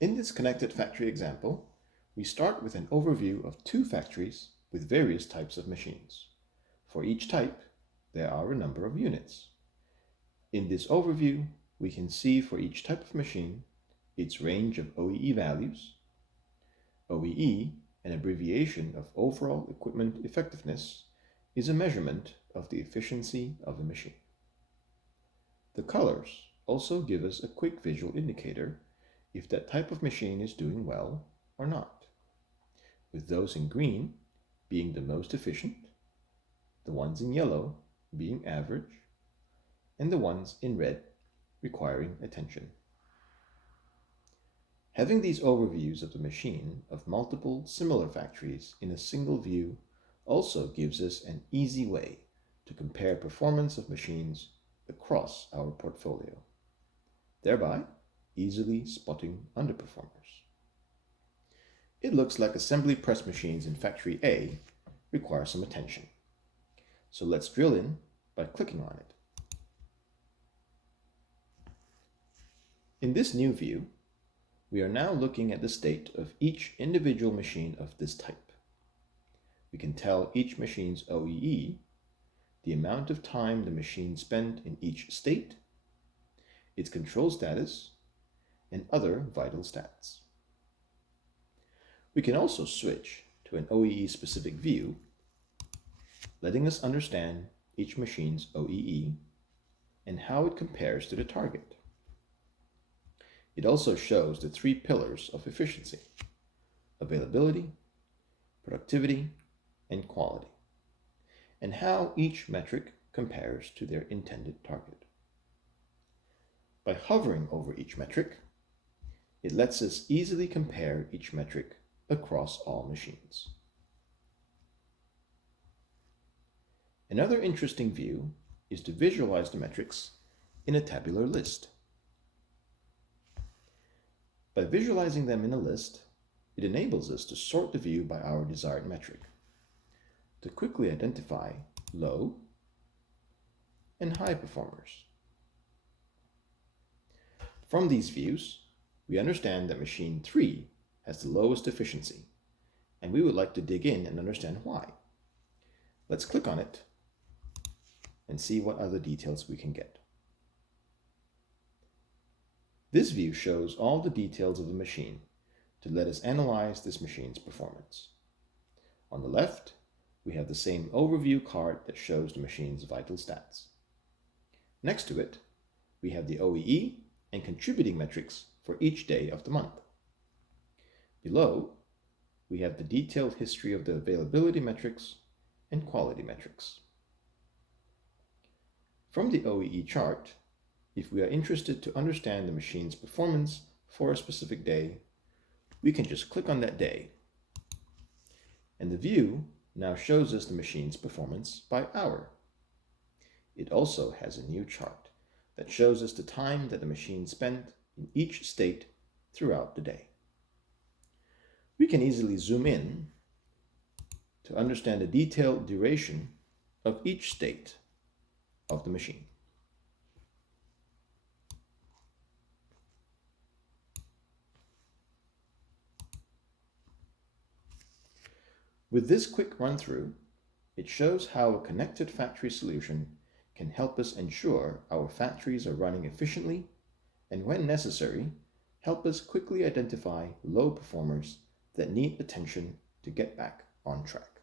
In this connected factory example, we start with an overview of two factories with various types of machines. For each type, there are a number of units. In this overview, we can see for each type of machine its range of OEE values. OEE, an abbreviation of Overall Equipment Effectiveness, is a measurement of the efficiency of the machine. The colors also give us a quick visual indicator if that type of machine is doing well or not, with those in green being the most efficient, the ones in yellow being average, and the ones in red requiring attention. Having these overviews of the machine of multiple similar factories in a single view also gives us an easy way to compare performance of machines across our portfolio, thereby easily spotting underperformers. It looks like assembly press machines in Factory A require some attention. So let's drill in by clicking on it. In this new view, we are now looking at the state of each individual machine of this type. We can tell each machine's OEE, the amount of time the machine spent in each state, its control status, and other vital stats. We can also switch to an OEE specific view, letting us understand each machine's OEE and how it compares to the target. It also shows the three pillars of efficiency: availability, productivity, and quality, and how each metric compares to their intended target. By hovering over each metric, it lets us easily compare each metric across all machines. Another interesting view is to visualize the metrics in a tabular list. By visualizing them in a list, it enables us to sort the view by our desired metric, to quickly identify low and high performers. From these views, we understand that machine 3 has the lowest efficiency, and we would like to dig in and understand why. Let's click on it and see what other details we can get. This view shows all the details of the machine to let us analyze this machine's performance. On the left, we have the same overview card that shows the machine's vital stats. Next to it, we have the OEE and contributing metrics for each day of the month. Below, we have the detailed history of the availability metrics and quality metrics. From the OEE chart, if we are interested to understand the machine's performance for a specific day, we can just click on that day. And the view now shows us the machine's performance by hour. It also has a new chart that shows us the time that the machine spent in each state throughout the day. We can easily zoom in to understand the detailed duration of each state of the machine. With this quick run-through, it shows how a connected factory solution can help us ensure our factories are running efficiently, and when necessary, help us quickly identify low performers that need attention to get back on track.